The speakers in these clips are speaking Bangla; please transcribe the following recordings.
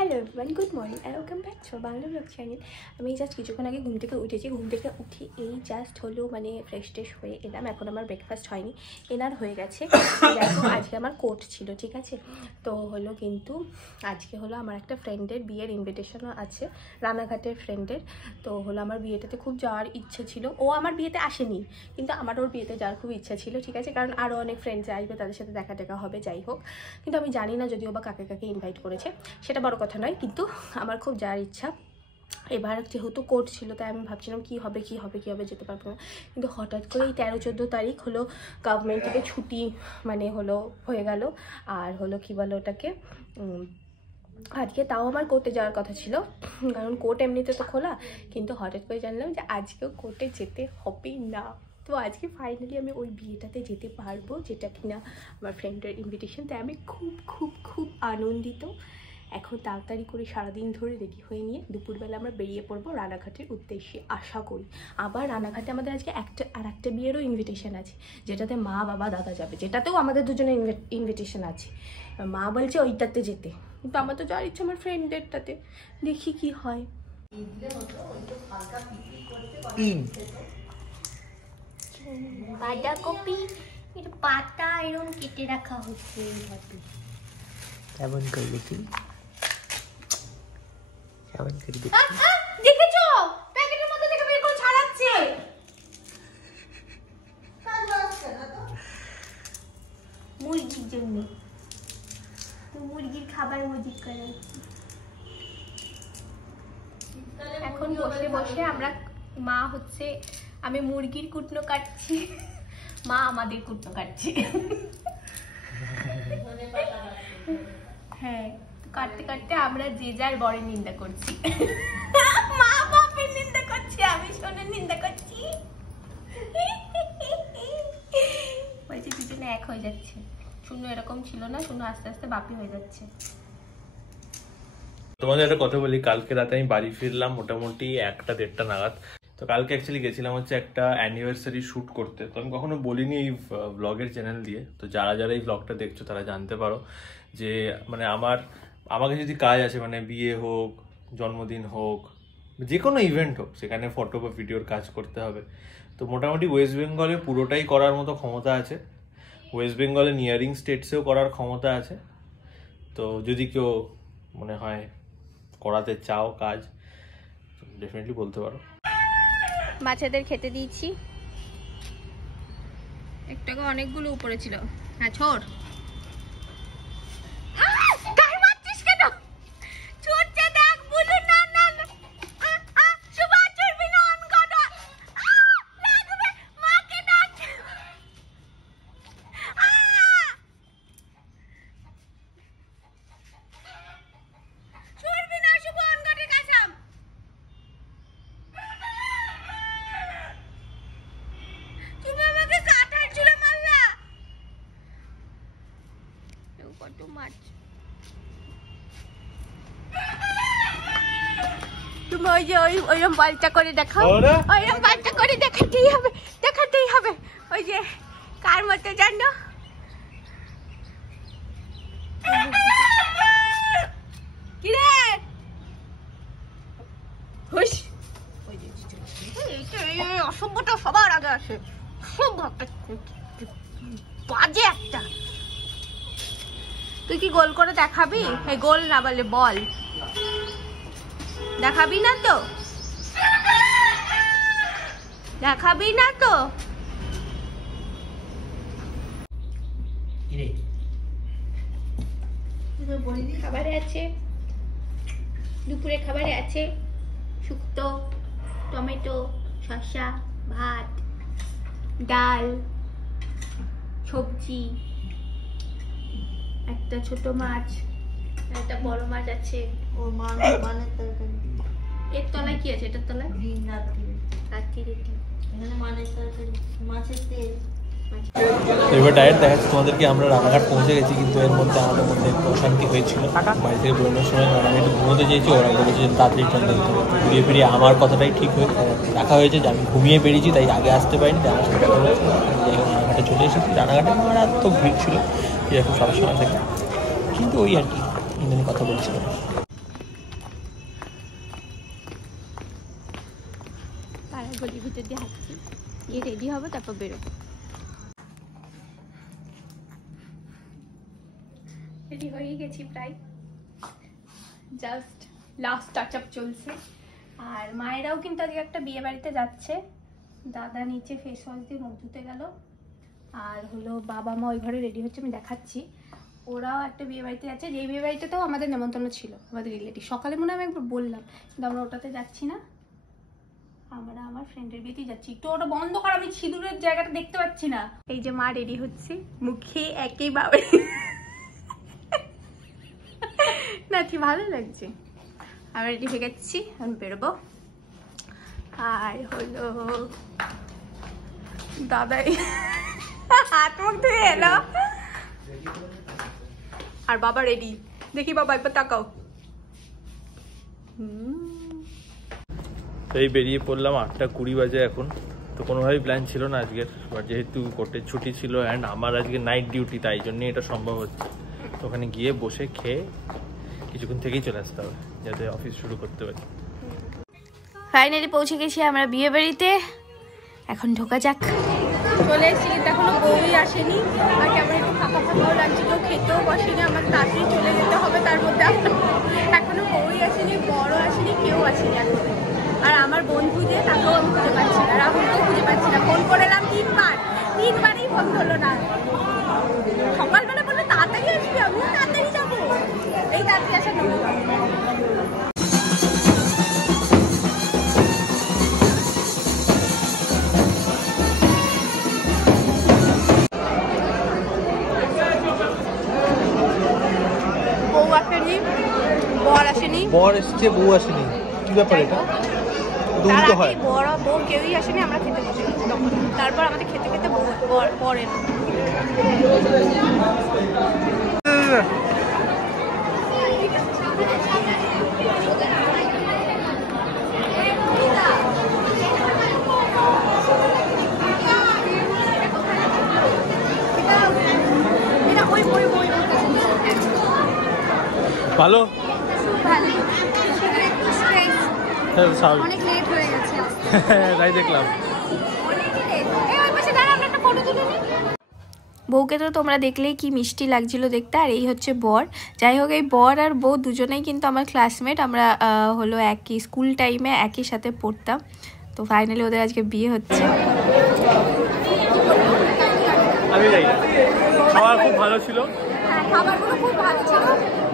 Hello everyone, good morning and welcome back to Bangla blog channel. আমি জাস্ট কিছুক্ষণ আগে ঘুম থেকে উঠে এই জাস্ট হলো মানে ফ্রেশ হয়ে এলাম। এখন আমার ব্রেকফাস্ট হয়নি, এনার হয়ে গেছে। দেখো আজকে আমার কোর্ট ছিল, ঠিক আছে। তো হলো কিন্তু আজকে হলো আমার একটা ফ্রেন্ডের বিয়ের ইনভিটেশনও আছে, রানাঘাটের ফ্রেন্ডের। তো হলো আমার বিয়েটাতে খুব যাওয়ার ইচ্ছে ছিল। ও আমার বিয়েতে আসেনি, কিন্তু আমার ওর বিয়েতে যাওয়ার খুব ইচ্ছা ছিল, ঠিক আছে। কারণ আরও অনেক ফ্রেন্ডস আসবে, তাদের সাথে দেখা টেকা হবে, যাই হোক। কিন্তু আমি জানি না যদিও বা কাকে কাকে ইনভাইট করেছে, সেটা বড় কথা নয়, কিন্তু আমার খুব যাওয়ার ইচ্ছা। এবার যেহেতু কোর্ট ছিল তাই আমি ভাবছিলাম কি হবে যেতে পারবো না। কিন্তু হঠাৎ করে এই 13-14 তারিখ হলো গভর্নমেন্ট থেকে ছুটি মানে হলো হয়ে গেল। আর হলো কি বলো ওটাকে, আজকে তাও আমার কোর্টে যাওয়ার কথা ছিল, কারণ কোর্ট এমনিতে তো খোলা, কিন্তু হঠাৎ করে জানলাম যে আজকেও কোর্টে যেতে হবে না। তো আজকে ফাইনালি আমি ওই বিয়েটাতে যেতে পারবো, যেটা কিনা আমার ফ্রেন্ডের ইনভিটেশন। তাই আমি খুব খুব খুব আনন্দিত। এখন তাড়াতাড়ি করে সারাদিন ধরে রেডি হয়ে নিয়ে দুপুরবেলা আমরা বেরিয়ে পড়বো রানাঘাটের উদ্দেশ্যে, আশা করি। আবার রানাঘাটে আমাদের আজকে একটা বিয়েরও ইনভিটেশন আছে, যেটাতে মা বাবা দাদা যাবে, যেটাতেও আমাদের দুজনের ইনভিটেশন আছে। মা বলছে ওইটাতে যেতে, কিন্তু আমার তো যাওয়ার ইচ্ছা আমার ফ্রেন্ডেরটাতে, দেখি কি হয়। বাঁধাকপি পাতা এরকম কেটে রাখা হচ্ছে, কেমন করে দেখি, কেমন করে দেখি। দেখেছো প্যাকেটের মধ্যে থেকে বের করে ছাড়াচ্ছে। মুরগির জন্য, মুরগির খাবার মজুদ করা। এখন বসে বসে আমরা মা হচ্ছে, আমি মুরগির কুটনো কাটছি, মা আমাদের কুটনো কাটছে। হ্যাঁ, কাটতে কাটতে আমরা যে যার বরের নিন্দা করছি। মা বাপের নিন্দা করছি, আমি সোনের নিন্দা করছি। বলছি দুজনে এক হয়ে যাচ্ছে। শুনো এরকম ছিল না, শুনো আস্তে আস্তে বাপি হয়ে যাচ্ছে। তোমাদের একটা কথা বলি, কালকে রাতে আমি বাড়ি ফিরলাম মোটামুটি 1টা-1:30টা নাগাদ। তো কালকে অ্যাকচুয়ালি গেছিলাম হচ্ছে একটা অ্যানিভার্সারি শুট করতে। তো আমি কখনো বলিনি এই ব্লগের চ্যানেল দিয়ে, তো যারা যারা এই ব্লগটা দেখছো তারা জানতে পারো যে মানে আমাকে যদি কাজ আছে, মানে বিয়ে হোক, জন্মদিন হোক, যে কোনো ইভেন্ট হোক, সেখানে ফটো বা ভিডিওর কাজ করতে হবে। তো মোটামুটি ওয়েস্ট বেঙ্গলে পুরোটাই করার মতো ক্ষমতা আছে, ওয়েস্ট বেঙ্গলে নিয়ারিং স্টেটসেও করার ক্ষমতা আছে। তো যদি কেউ মনে হয় করাতে চাও কাজ, ডেফিনেটলি বলতে পারো। বাচ্চাদের খেতে দিয়েছি, একটাকে অনেকগুলো উপরে ছিল। হ্যাঁ ছোট, তুমি ওইরকম পাল্টা করে দেখাও, ওইরকম পাল্টা করে দেখাতেই হবে। ওই যে কার মতো জানো, কি রে হুশ, অসভ্যটা সবার আগে আসে, বাজে একটা। তুই কি গোল করে দেখাবি? এই গোল না বলে বল, দেখাবি না তো, দেখাবি না তো। খাবারে আছে, দুপুরে খাবারে আছে শুক্তো, টমেটো, শসা, ভাত, ডাল, সবজি, একটা ছোট মাছ, একটা বড় মাছ আছে। এর তলায় কি আছে? এটার তলায় এবার ডাইরেক্ট দেখাচ্ছি তোমাদেরকে, আমরা রানাঘাট পৌঁছে গেছি, কিন্তু এর মধ্যে আমাদের মধ্যে একটু অশান্তি হয়েছিল। বাড়ি থেকে বেরোনোর সময় আমি একটু ঘুমোতে চেয়েছি, ওরা বলেছে যে তাড়াতাড়ি চলে যেতে হবে। ঘুরিয়ে ফিরিয়ে আমার কথাটাই ঠিক হয়ে দেখা হয়েছে যে আমি ঘুমিয়ে বেরিয়েছি, তাই আগে আসতে পারিনি, তাই আমার সাথে দেখা হয়েছে। রানাঘাটে চলে এসেছি। রানাঘাটে মারাত্মক ভিড় ছিল, এরকম সব সময় থেকে, কিন্তু ওই আর কি কথা বলছিলাম। গলির ভিতর দিয়ে হাঁটছি, গিয়ে রেডি হবো, তারপর বেরোবো। রেডি হয়ে গেছি প্রায়, জাস্ট লাস্ট টাচ আপ চলছে। আর মায়েরাও কিন্তু আজকে একটা বিয়ে বাড়িতে যাচ্ছে। দাদা নিচে ফেস ওয়াশ দিয়ে মুখ ধুতে গেল, আর হলো বাবা মা ওই ঘরে রেডি হচ্ছে, আমি দেখাচ্ছি। ওরাও একটা বিয়ে বাড়িতে যাচ্ছে, যে বিয়ে বাড়িটাতেও আমাদের নেমন্তন্ন ছিল, আমাদের রিলেটিভ। সকালে মনে হয় আমি একবার বললাম, কিন্তু আমরা ওটাতে যাচ্ছি না, আমরা আমার ফ্রেন্ডের বিয়েতেই যাচ্ছি। একটু ওটা বন্ধ কর, আমি সিঁদুরের জায়গাটা দেখতে পাচ্ছি না। এই যে মা রেডি হচ্ছে, মুখে একেবারে না ঠিক ভালো লাগছে। আমরা রেডি হয়ে গেছি, আমি বেরোবো। আর হলো দাদাই হাত মুখ ধুয়ে এলো, আর বাবা রেডি। দেখি বাবা একবার তাকাও। এই বেরিয়ে পড়লাম, 8:20 বাজে এখন। তো কোনোভাবেই প্ল্যান ছিল না আজকের, বাট যেহেতু কোর্টের ছুটি ছিল অ্যান্ড আমার আজকে নাইট ডিউটি, তাই জন্যই এটা সম্ভব হচ্ছে। তো ওখানে গিয়ে বসে খেয়ে কিছুক্ষণ থেকেই চলে আসতে হবে, যাতে অফিস শুরু করতে পারি। ফাইনালি পৌঁছে গেছি আমরা বিয়ে বাড়িতে, এখন ঢোকা যাক। চলে এসেছি, কিন্তু এখনো বউই আসেনি, আর কেমন একটু ফাঁকা ফাঁকাও লাগছে, কেউ খেতেও বসেনি। আমার তাড়াতাড়ি চলে যেতে হবে, তার মধ্যে এখনো বউই আসেনি, বড় আসেনি, কেউ আসেনি এখন। আর আমার বন্ধু যে, তাকেও আমি খুঁজে পাচ্ছি না, রাহুলকেও খুঁজে পাচ্ছি না। ফোন করে এলাম তিনবারই ফোন ধরলো না। সকালবেলা বললো তাড়াতাড়ি আসবি, আমিও তাড়াতাড়ি যাবো, এই তাড়াতাড়ি আসার জন্য। বর আসেনি, বর এসেছে, বউ আসেনি, কি ব্যাপার এটা? দুটো হয়, বড় বউ কেউই আসেনি, আমরা খেতে বসে তখন। তারপর আমাদের খেতে খেতে বর এলো। ভালো, অনেক লেট হয়ে গেছে, তাই দেখলাম। বউকে তো তোমরা দেখলেই কি মিষ্টি লাগছিল দেখতে। আর এই হচ্ছে বর। যাই হোক, এই বর আর বউ দুজনেই কিন্তু আমার ক্লাসমেট। আমরা হলো একই স্কুল টাইমে একই সাথে পড়তাম। তো ফাইনালি ওদের আজকে বিয়ে হচ্ছে। আমি যাই না, খাবার খুব ভালো ছিল, খাবারগুলো খুব ভালো ছিল।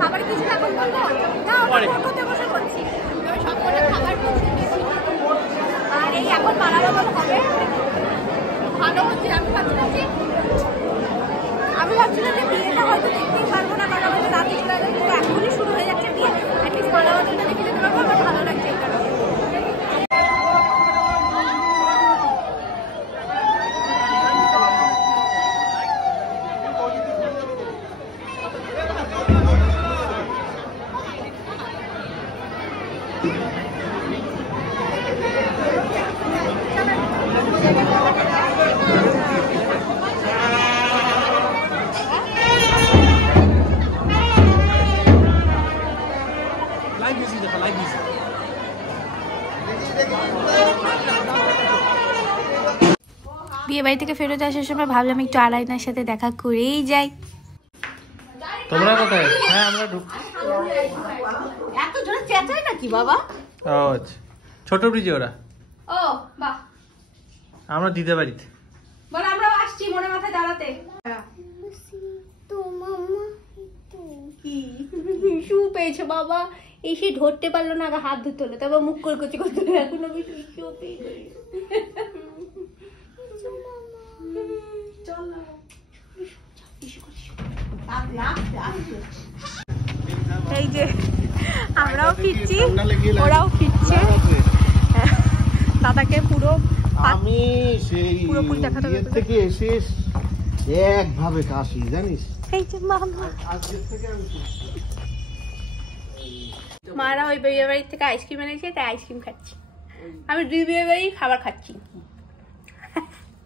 খাবার কিছু এখন বলবো না, ফটোতে বসে করছি, আমি সবকটা খাবার খুব সুন্দর ছিল। আর এই এখন মালাবা হবে, ভালো হচ্ছে। আমি ভাবছিলাম যে বিয়েটা হয়তো দেখতেই পারবো না, কারণ আমাদের রাতে চলে যাবে, কিন্তু এখনই শুরু হয়ে যাচ্ছে বিয়ে। অ্যাটলিস্ট মালাবাটা দেখে যেতে পারবো, আমার ভালো লাগছে এটা। বিয়ে বাড়ি থেকে ফেরত আসার সময় ভাবলাম একটু আলাইনার সাথে দেখা করেই যাই। তোমরা কোথায়? হ্যাঁ, আমরা এত জোরে চেঁচায় নাকি বাবা? ও আচ্ছা, ছোট ব্রিজে ওরা। ও বাহ, আমরা দিতে বাড়িতে। বল আমরাও আসছি মনে মাথায় দাঁড়াতে। তো মামা কি শু পেয়েছো বাবা? এসে ধরতে পারলো না, আগে হাত ধরতে হলো, তারপর মুখ করছে করতে হলো, এখন আমি শু পেয়ে গেছি। এই যে আমরাও ফিরছি, ওরাও ফিরছে। দাদাকে পুরো আমি সেই পুরোপুরি দেখাতে হবে থেকে এসে একভাবে কাশি, জানিস? এই যে মামা, আজকের থেকে আমি মারা ওই বিয়ে বাড়ি থেকে আইসক্রিম এনেছে, তাই আইসক্রিম খাচ্ছি। আমি দুই বিয়ে বাড়ি খাবার খাচ্ছি।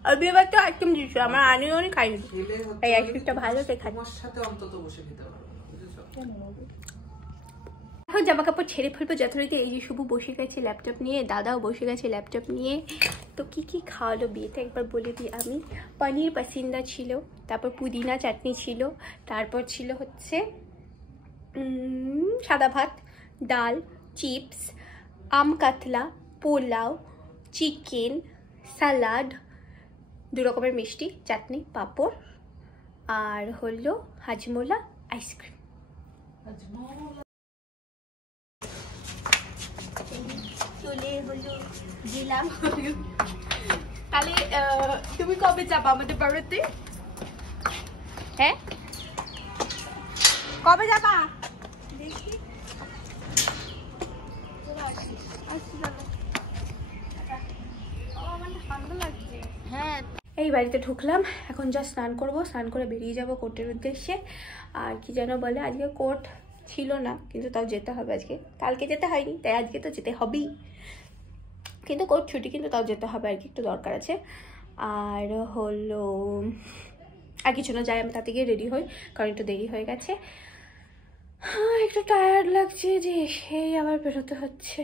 ওই বিয়ে বাড়িতে আইসক্রিম দিয়েছিল, আমার আনিও খাইনি, এই আইসক্রিমটা ভালো, তাই খাচ্ছি। এখন জামা কাপড় ছেড়ে ফেলবো যথারীতি। এই যে শুভ বসে গেছে ল্যাপটপ নিয়ে, দাদাও বসে গেছে ল্যাপটপ নিয়ে। তো কি কি খাওয়ালো বিয়েতে একবার বলে দিই আমি। পনির পাসিন্দা ছিল, তারপর পুদিনা চাটনি ছিল, তারপর ছিল হচ্ছে সাদা ভাত, ডাল, চিপস, আম কাতলা, পোলাও, চিকেন, স্যালাড, 2 রকমের মিষ্টি, চাটনি, পাঁপড়, আর হলো হাজমোলা, আইসক্রিম। চলে হলো দিলাম। তাহলে তুমি কবে যাবা আমাদের বাড়িতে? হ্যাঁ, কবে যাবা? দেখি হ্যাঁ। এই বাড়িতে ঢুকলাম, এখন যা স্নান করব, স্নান করে বেরিয়ে যাব কোর্টের উদ্দেশ্যে। আর কি যেন বলে, আজকে কোর্ট ছিল না কিন্তু তাও যেতে হবে আজকে। কালকে যেতে হয়নি, তাই আজকে তো যেতে হবেই, কিন্তু কোর্ট ছুটি, কিন্তু তাও যেতে হবে আর কি, একটু দরকার আছে। আর হলো আর কিছু না, যাই আমি তাতে গিয়ে রেডি হই, কারণ একটু দেরি হয়ে গেছে। একটু টায়ার্ড লাগছে যে সেই আবার বেরোতে হচ্ছে।